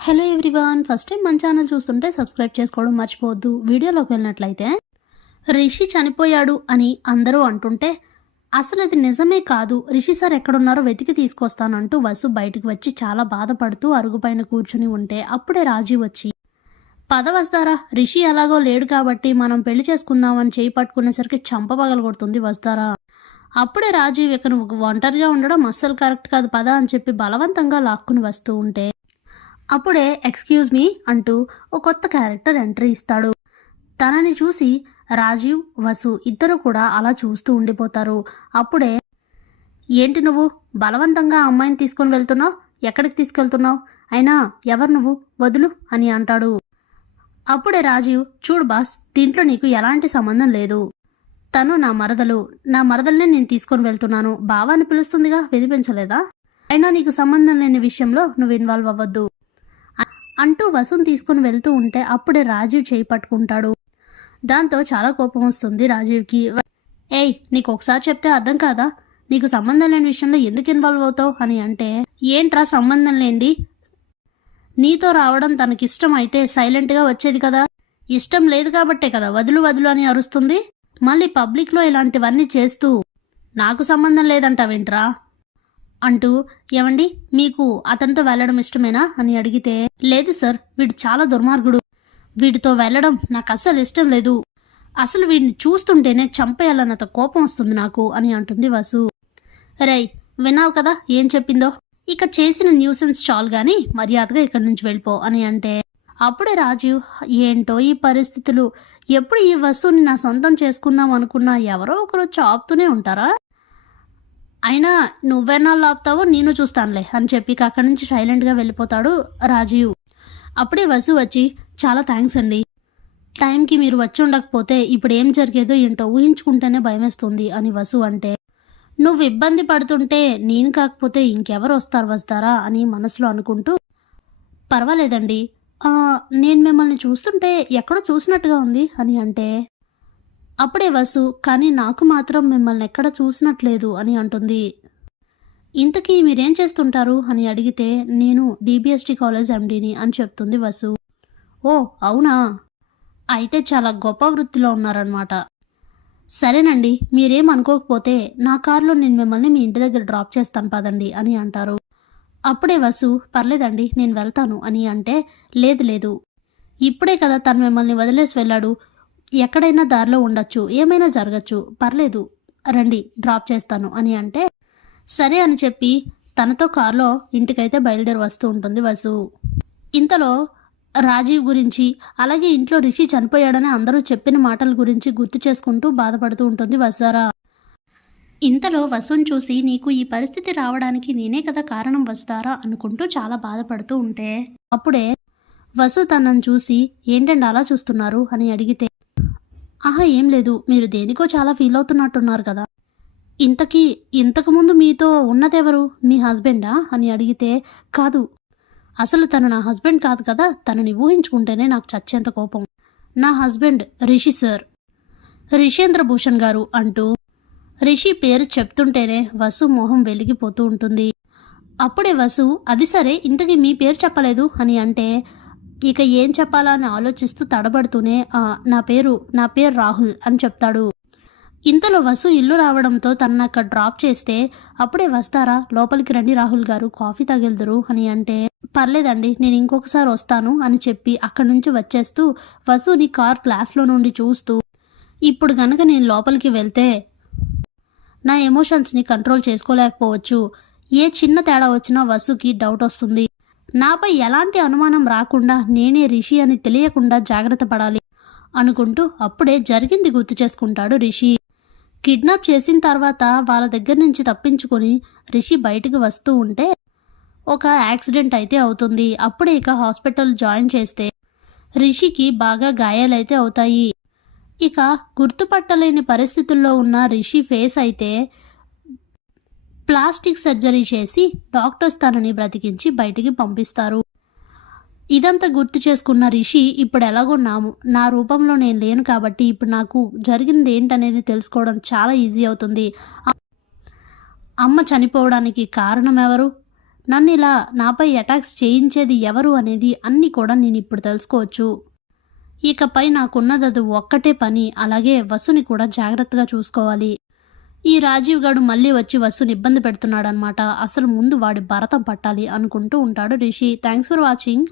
Hello everyone first time మన channel చూస్తుంటే subscribe చేసుకోవడం మర్చిపోవద్దు. వీడియోలోకి వెళ్ళినట్లయితే రిషి చనిపోయాడు అని అందరూ అంటుంటే అసలు అది నిజమే కాదు. రిషి సార్ ఎక్కడున్నారో వెతికి తీసుకొస్తానంటూ వసు బయటకు వచ్చి చాలా బాధపడుతూ అరుగుపైన కూర్చుని ఉంటే అప్పుడే రాజీ వచ్చి పద వస్తారా? రిషి ఎలాగో లేడు కాబట్టి మనం పెళ్ళి చేసుకుందామని చేయి పట్టుకునేసరికి చంప పగలగొడుతుంది వస్తారా? అప్పుడే రాజీవ్ ఇక నువ్వు ఒంటరిగా ఉండడం అస్సలు కరెక్ట్ కాదు. పద అని చెప్పి బలవంతంగా లాక్కుని వస్తూ ఉంటే అప్పుడే ఎక్స్క్యూజ్ మీ అంటూ ఓ కొత్త క్యారెక్టర్ ఎంట్రీ ఇస్తాడు. తనని చూసి రాజీవ్ వసు ఇద్దరు కూడా అలా చూస్తూ ఉండిపోతారు. అప్పుడే ఏంటి నువ్వు? బలవంతంగా అమ్మాయిని తీసుకొని వెళ్తున్నావు? ఎక్కడికి తీసుకెళ్తున్నావు? అయినా ఎవరు నువ్వు? వదులు అని అంటాడు. అప్పుడే రాజీవ్ చూడు బాస్ దీంట్లో నీకు ఎలాంటి సంబంధం లేదు. తను నా మరదలు. నా మరదల్నే నేను తీసుకొని వెళ్తున్నాను. బావాని పిలుస్తుందిగా వినిపించలేదా? అయినా నీకు సంబంధం లేని విషయంలో నువ్వు ఇన్వాల్వ్ అవ్వద్దు. అంటూ వసుని తీసుకుని వెళ్తూ ఉంటే అప్పుడే రాజీవ్ చేయి పట్టుకుంటాడు. దాంతో చాలా కోపం వస్తుంది రాజీవ్కి. ఏయ్ నీకు ఒకసారి చెప్తే అర్థం కాదా? నీకు సంబంధం లేని విషయంలో ఎందుకు ఇన్వాల్వ్ అవుతావు? అని అంటే ఏంట్రా సంబంధం లేనిది? నీతో రావడం తనకిష్టం అయితే సైలెంట్గా వచ్చేది కదా. ఇష్టం లేదు కాబట్టే కదా వదులు వదులు అని అరుస్తుంది. మళ్ళీ పబ్లిక్లో ఇలాంటివన్నీ చేస్తూ నాకు సంబంధం లేదంటావేంట్రా? అంటూ ఏమండి మీకు అతనితో వెళ్ళడం ఇష్టమేనా? అని అడిగితే లేదు సార్ వీడు చాలా దుర్మార్గుడు. వీడితో వెళ్ళడం నాకు అస్సలు ఇష్టం లేదు. అసలు వీడిని చూస్తుంటేనే చంపేయాలన్నంత కోపం వస్తుంది నాకు అని అంటుంది వసు. రై విన్నావు కదా ఏం చెప్పిందో? ఇక చేసిన న్యూసెన్స్ చాలు గాని మర్యాదగా ఇక్కడి నుంచి వెళ్ళిపో అని అంటే అప్పుడే రాజీవ్ ఏంటో ఈ పరిస్థితులు. ఎప్పుడు ఈ వస్తువుని నా సొంతం చేసుకుందాం అనుకున్నా ఎవరో ఒకరు చాపుతూనే ఉంటారా? అయినా నువ్వేనా లాపుతావో నేను చూస్తానులే అని చెప్పి అక్కడి నుంచి సైలెంట్గా వెళ్ళిపోతాడు రాజీవ్. అప్పుడే వసు వచ్చి చాలా థ్యాంక్స్ అండి. టైంకి మీరు వచ్చి ఉండకపోతే ఇప్పుడు ఏం జరిగేదో ఏంటో ఊహించుకుంటేనే భయమేస్తుంది అని వసు అంటే. నువ్వు ఇబ్బంది పడుతుంటే నేను కాకపోతే ఇంకెవరు వస్తారు వస్తారా అని మనసులో అనుకుంటూ పర్వాలేదండి. నేను మిమ్మల్ని చూస్తుంటే ఎక్కడో చూసినట్టుగా ఉంది అని అంటే అప్పుడే వసు కానీ నాకు మాత్రం మిమ్మల్ని ఎక్కడ చూసినట్లేదు అని అంటుంది. ఇంతకీ మీరేం చేస్తుంటారు? అని అడిగితే నేను డిబిఎస్టి కాలేజ్ ఎండీని అని చెప్తుంది వసు. ఓ అవునా? అయితే చాలా గొప్ప వృత్తిలో ఉన్నారనమాట సరేనండి మీరేం అనుకోకపోతే నా కారులో నేను మిమ్మల్ని మీ ఇంటి దగ్గర డ్రాప్ చేస్తాను పదండి అని అంటారు. అప్పుడే వసు పర్లేదండి నేను వెళ్తాను అని అంటే లేదు లేదు. ఇప్పుడే కదా తను మిమ్మల్ని వదిలేసి వెళ్ళాడు. ఎక్కడైనా దారిలో ఉండొచ్చు ఏమైనా జరగచ్చు. పర్లేదు రండి డ్రాప్ చేస్తాను అని అంటే సరే అని చెప్పి తనతో కారులో ఇంటికైతే బయలుదేరి వస్తూ ఉంటుంది వసు. ఇంతలో రాజీవ్ గురించి అలాగే ఇంట్లో రిషి చనిపోయాడని అందరూ చెప్పిన మాటల గురించి గుర్తు చేసుకుంటూ బాధపడుతూ ఉంటుంది వసారా. ఇంతలో వసుని చూసి నీకు ఈ పరిస్థితి రావడానికి నేనే కదా కారణం వస్తారా అనుకుంటూ చాలా బాధపడుతూ ఉంటే అప్పుడే వసు తనను చూసి ఏంటండి అలా చూస్తున్నారు అని అడిగితే ఆహా ఏం లేదు. మీరు దేనికో చాలా ఫీల్ అవుతున్నట్టున్నారు కదా. ఇంతకీ ఇంతకుముందు మీతో ఉన్నదెవరు? మీ హస్బెండా? అని అడిగితే కాదు. అసలు తను నా హస్బెండ్ కాదు కదా. తనని ఊహించుకుంటేనే నాకు చచ్చేంత కోపం. నా హస్బెండ్ రిషి సార్. రిషేంద్ర భూషణ్ గారు అంటూ రిషి పేరు చెప్తుంటేనే వసు మొహం వెలిగిపోతూ ఉంటుంది. అప్పుడే వసు అది సరే ఇంతకీ మీ పేరు చెప్పలేదు అని అంటే ఇక ఏం చెప్పాలా అని ఆలోచిస్తూ తడబడుతూనే నా పేరు నా పేరు రాహుల్ అని చెప్తాడు. ఇంతలో వసు ఇల్లు రావడంతో తనను అక్కడ డ్రాప్ చేస్తే అప్పుడే వస్తారా? లోపలికి రండి రాహుల్ గారు కాఫీ తగిలిదురు అని అంటే పర్లేదండి నేను ఇంకొకసారి వస్తాను అని చెప్పి అక్కడి నుంచి వచ్చేస్తూ వసుని కార్ గ్లాస్లో నుండి చూస్తూ ఇప్పుడు గనక నేను లోపలికి వెళ్తే నా ఎమోషన్స్ని కంట్రోల్ చేసుకోలేకపోవచ్చు. ఏ చిన్న తేడా వచ్చినా వసుకి డౌట్ వస్తుంది. నాపై ఎలాంటి అనుమానం రాకుండా నేనే రిషి అని తెలియకుండా జాగ్రత్త పడాలి అనుకుంటూ అప్పుడే జరిగింది గుర్తు చేసుకుంటాడు రిషి. కిడ్నాప్ చేసిన తర్వాత వాళ్ళ దగ్గర నుంచి తప్పించుకొని రిషి బయటికి వస్తూ ఉంటే ఒక యాక్సిడెంట్ అయితే అవుతుంది. అప్పుడే ఇక హాస్పిటల్ జాయిన్ చేస్తే రిషికి బాగా గాయాలైతే అవుతాయి. ఇక గుర్తుపట్టలేని పరిస్థితుల్లో ఉన్న రిషి ఫేస్ అయితే ప్లాస్టిక్ సర్జరీ చేసి డాక్టర్స్ తనని బ్రతికించి బయటికి పంపిస్తారు. ఇదంతా గుర్తు చేసుకున్న రిషి ఇప్పుడు ఎలాగో నా నా రూపంలో నేను లేను కాబట్టి ఇప్పుడు నాకు జరిగింది ఏంటనేది తెలుసుకోవడం చాలా ఈజీ అవుతుంది. అమ్మ చనిపోవడానికి కారణం ఎవరు? నన్ను ఇలా నాపై అటాక్స్ చేయించేది ఎవరు అనేది అన్నీ కూడా నేను ఇప్పుడు తెలుసుకోవచ్చు. ఇకపై నాకున్నది అది ఒక్కటే పని. అలాగే వసుని కూడా జాగ్రత్తగా చూసుకోవాలి. ఈ రాజీవ్ గాడు మళ్ళీ వచ్చి వసుని ఇబ్బంది పెడుతున్నాడనమాట అసలు ముందు వాడి భరతం పట్టాలి అనుకుంటూ ఉంటాడు రిషి. Thanks for watching